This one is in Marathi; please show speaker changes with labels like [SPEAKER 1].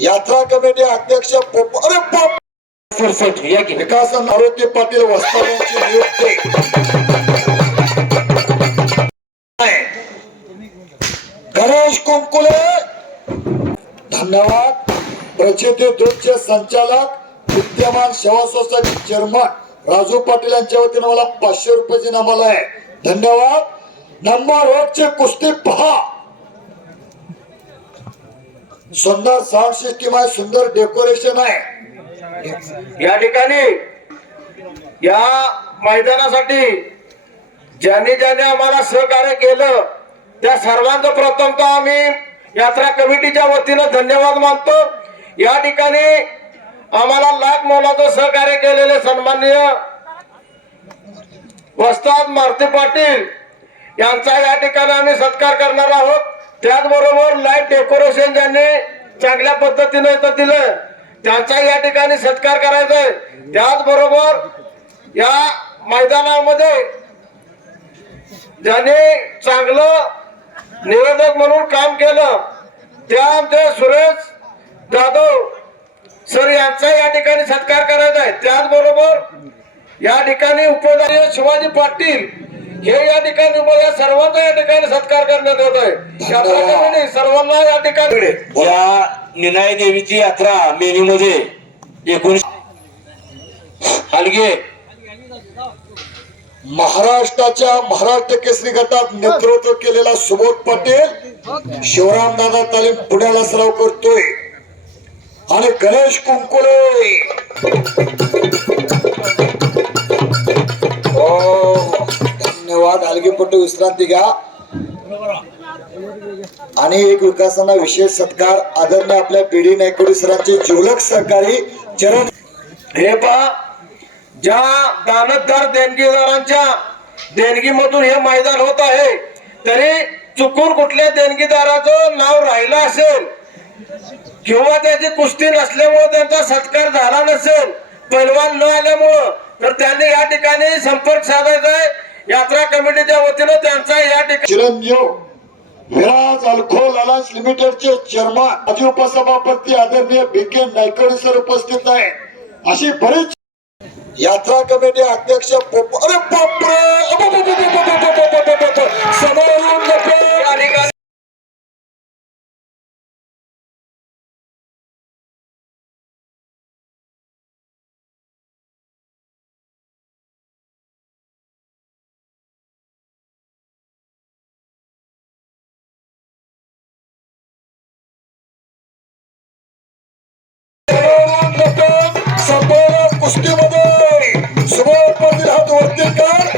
[SPEAKER 1] यात्रा कमिटी अध्यक्ष पोप अरे
[SPEAKER 2] या की.
[SPEAKER 1] विकास आरोग्य पाटील वस्ताद यांची नियुक्ती. गणेश कुंकुले. धन्यवाद. प्रचिती दूधचे संचालक विद्यमान सेवा सोसायटी चेअरमन राजू पाटील यांच्या वतीने मला पाचशे रुपयाची नामाला आहे. धन्यवाद. नंबर एक ची कुस्ती पहा. सुंदर साऊंड सिस्टीम आहे सुंदर डेकोरेशन आहे.
[SPEAKER 2] या ठिकाणी या मैदानासाठी ज्यांनी ज्यांनी आम्हाला सहकार्य केलं त्या सर्वांचं प्रथमतः आम्ही यात्रा कमिटीच्या वतीनं धन्यवाद मानतो. या ठिकाणी आम्हाला लाख मोलाचं सहकार्य केलेले सन्माननीय वस्ताद मारुती पाटील यांचा या ठिकाणी आम्ही सत्कार करणार आहोत. त्याचबरोबर लाइट डेकोरेशन ज्यांनी चांगल्या पद्धतीने इथं दिलं त्यांचा या ठिकाणी सत्कार करायचा आहे. त्याचबरोबर या मैदानामध्ये ज्यांनी चांगलं निवेदक म्हणून काम केलं त्या आमचे सुरेश जाधव सर यांचा या ठिकाणी सत्कार करायचा आहे. त्याचबरोबर या ठिकाणी उपदारी शिवाजी पाटील हे या ठिकाणी उभं या सर्वांचा या ठिकाणी सत्कार करण्यात येत आहे. सर्वांना या ठिकाणी
[SPEAKER 3] या निनाय देवीची यात्रा मेनीमध्ये एकोणीस हलगे.
[SPEAKER 1] महाराष्ट्राच्या महाराष्ट्र केसरी गटात नेतृत्व केलेला सुबोध पाटील शिवरामदादा तालीम पुण्याला सराव करतोय. आणि गणेश कुंकुले. धन्यवाद विश्रांती घ्या आणि एक विकासाना विशेष सत्कार आदरणीय आपल्या पिढी नायकोडी सरांचे जिवलक सहकारी चरण
[SPEAKER 2] हे पहा ज्या दानतदार देणगीदारांच्या देणगीमधून हे मैदान होत आहे तरी चुकून कुठल्या देणगीदाराचं नाव राहिलं असेल किंवा त्याची कुस्ती नसल्यामुळे त्यांचा सत्कार झाला नसेल पैलवान न आल्यामुळं तर त्यांनी या ठिकाणी संपर्क साधायचा आहे. यात्रा कमिटीच्या वतीनं त्यांचा या ठिकाणी
[SPEAKER 1] चिरंजीव विराज अल्कोहोल अलायन्स लिमिटेडचे चेअरमन माजी उपसभापती आदरणीय बीके के सर उपस्थित आहे अशी बरीच यात्रा कमिटी अध्यक्ष अरे कुस्तीमध्ये सुभाष पाटील हात वरती कर.